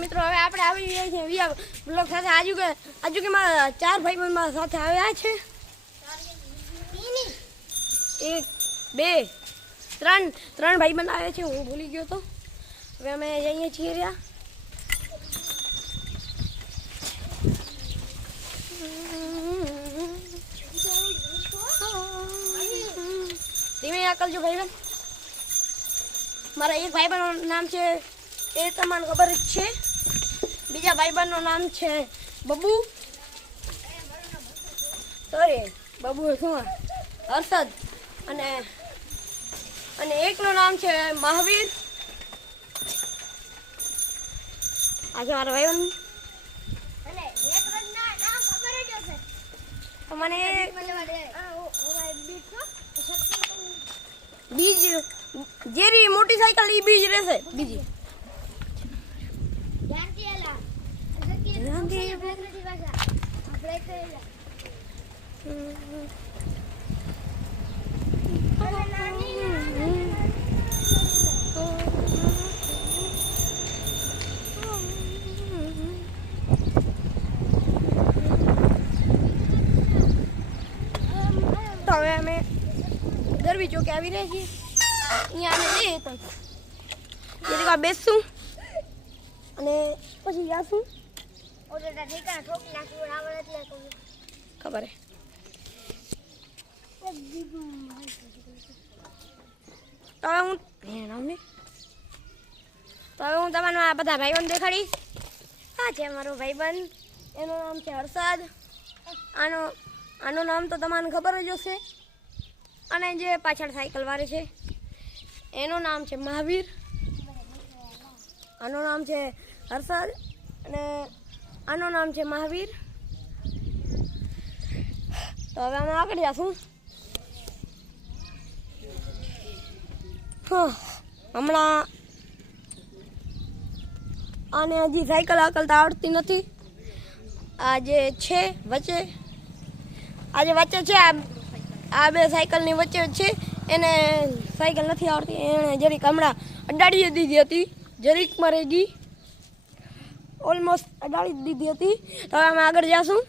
મિત્રો હવે આપણે આવી ગયા છીએ વિયા બ્લોગ સાથે આજુ કે મારા 4 ભાઈબંધ મારા સાથે આવ્યા છે 1 2 3 ભાઈબંધ આવ્યા છે હું ભૂલી ગયો તો હવે અમે જઈએ છીએ રહ્યા ધીમે આકલજો ભાઈબંધ મારા એક ભાઈબંધનું નામ છે એ તમને ખબર જ છે બીજા ભાઈબંધનું નામ છે બબુ સોરી બબુ શું હર્ષદ અને એકનું નામ છે મહાવીર આજે મારા ભાઈબંધ મને બીજ જેરી મોટી સાયકલ ઈ બીજ રહેશે બીજી તો હવે અમે ગરવી ચોકે આવી રહ્યા છીએ અહીંયા અમે જઈએ તો જેરી બેસશું અને પછી જાશું ખબર હે તો હવે હું તમને આ બધા ભાઈબંધ દેખાડીશ આ છે મારો ભાઈબંધ એનું નામ છે હર્ષદ આનું નામ તો તમને ખબર જ હશે અને જે પાછળ સાયકલ વાળે છે એનું નામ છે મહાવીર આનું નામ છે હર્ષદ અને આનું નામ છે મહાવીર તો હવે અમે આગળ જશું હમણાં આને હજી સાયકલ હાકલતા આવડતી નથી આ જે છે વચ્ચે છે આ બે સાયકલની વચ્ચે છે એને સાયકલ નથી આવડતી એણે જરીક હમણાં અડાડી દીધી હતી જરીકમાં રહી ગઈ ઓલમોસ્ટ અડાડી દીધી હતી તો હવે અમે આગળ જઈશું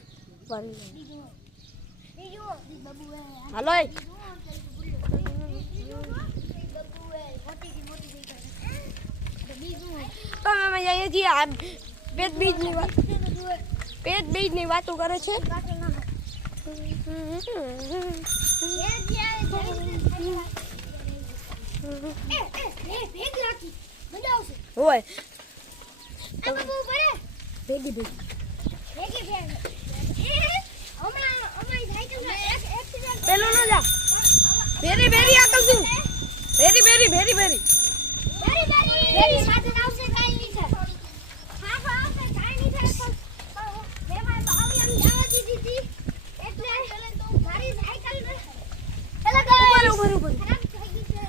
હાલો તો અમે જઈએ છીએ આ પેટ બીજની વાતો કરે છે હોય પેલો ના જા ભેરી ભેરી આકલ છું ભેરી ભેરી ભેરી ભેરી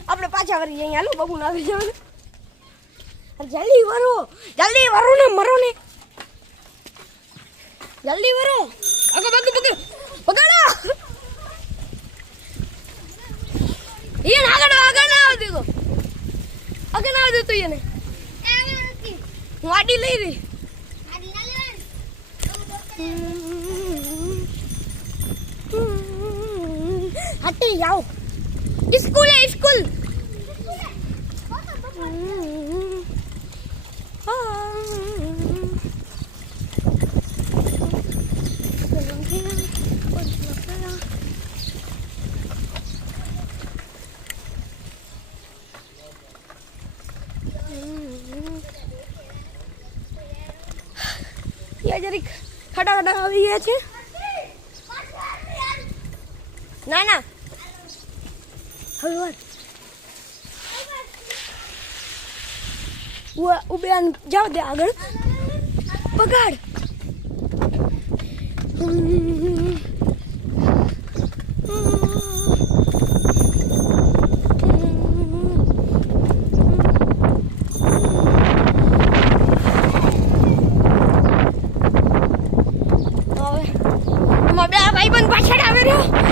આપણે પાછા વળી જઈએ હાલો બબુ ના આવી જવાનું જલ્દી વરો ને મરો ને જલ્દી વરો પકડો ये આગળ ના આવતી કો આગળ ના આવતી તું એને હું આડી લઈ રહી હટી જાઓ स्कूल है स्कूल ये जरीक खड़ा આવી ગયા છે ના હલવાર ઉબેન જાવ દે આગળ પકડ ભાઈબંધ પાછળ આવે રહ્યો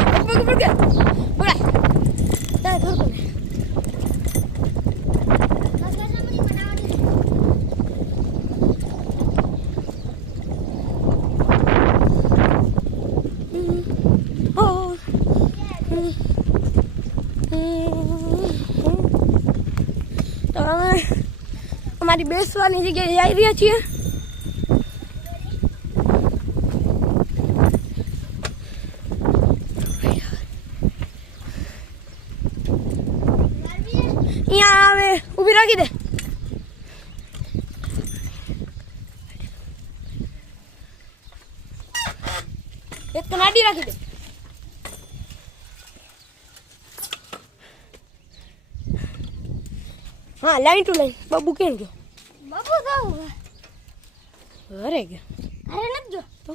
અમારી બેસવાની જગ્યાએ આવી રહ્યા છીએ. અહીંયા આવે ઊભી રાખી દે. એક તો નાડી રાખી દે. હા લાઈન ટુ લાઈન. બાબુ કેમ ગયો? બાબુ તો અરે ગયો. અરે નથી ગયો તો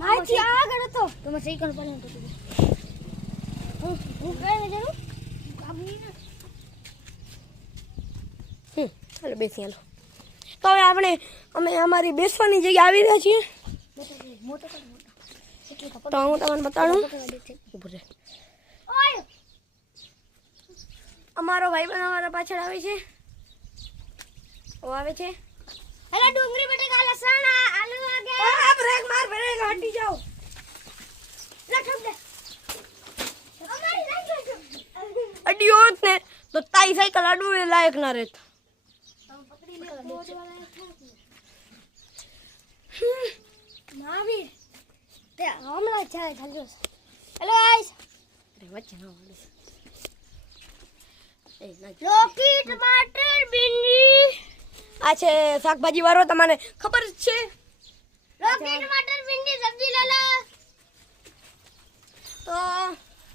મારથી આગળ હતો તો મેં સાયકલ પર નતો હું કઈ જરૂર કાબની ના હાલો બેસી હાલો. તો હવે અમે અમારી બેસવાની જગ્યા આવી રહ્યા છીએ. મોટો તો હું તમને બતાડું. ઉપર રે. ઓય અમારો ભાઈબંધ અમારા પાછળ આવે છે. ઓ આવે છે. હેલો ડુંગળી બટેકા લસણ આલુ આગે આ બ્રેક માર બ્રેક હટી જાઓ. લખમ દે અમારી નાખજો અડિયો જ ને તો તાઈ સાયકલ અડવું એ લાયક ના રહેત. પકડી લે માવી તે હમણાં ચાલે ચાલ્યો હેલો ગાઈસ અરે વચ્ચે ના વાળો. એ ના લોકી ટમાટર ભીંડી આ છે શાકભાજી વાળો. તમને ખબર જ છે. લોકી ટમાટર ભીંડી સબ્જી લે લે તો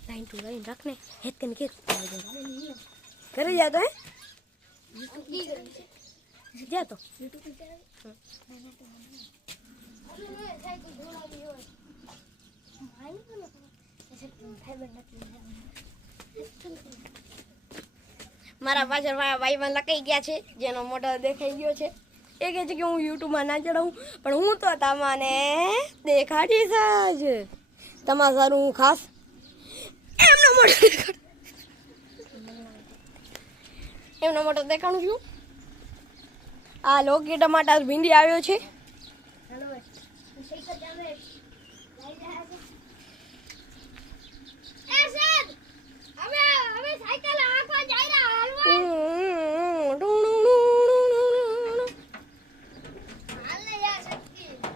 લાઈન ટુ લાઈન રાખ ને. હેત કે કે ઘરે જા તો હે જા તો. મારા પાછળ મારા ભાઈબંધ લકાઈ ગયા છે, જેનો મોઢો દેખાઈ ગયો છે. એ કહે છે કે હું યુટ્યુબમાં ના ચડાવું, પણ હું તો તમને દેખાડીશ જ. તમારા સારું હું ખાસ એમનો મોઢો એમનો મોઢો દેખાડું છું. આ લોકી ટમાટર ભીંડી આવ્યો છે.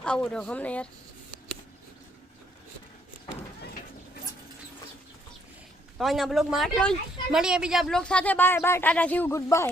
આવો રહ્યો હમને યાર. તો આજના બ્લોગમાં આટલો જ. મળીએ બીજા બ્લોગ સાથે. Bye bye, Tata, C you, good bye.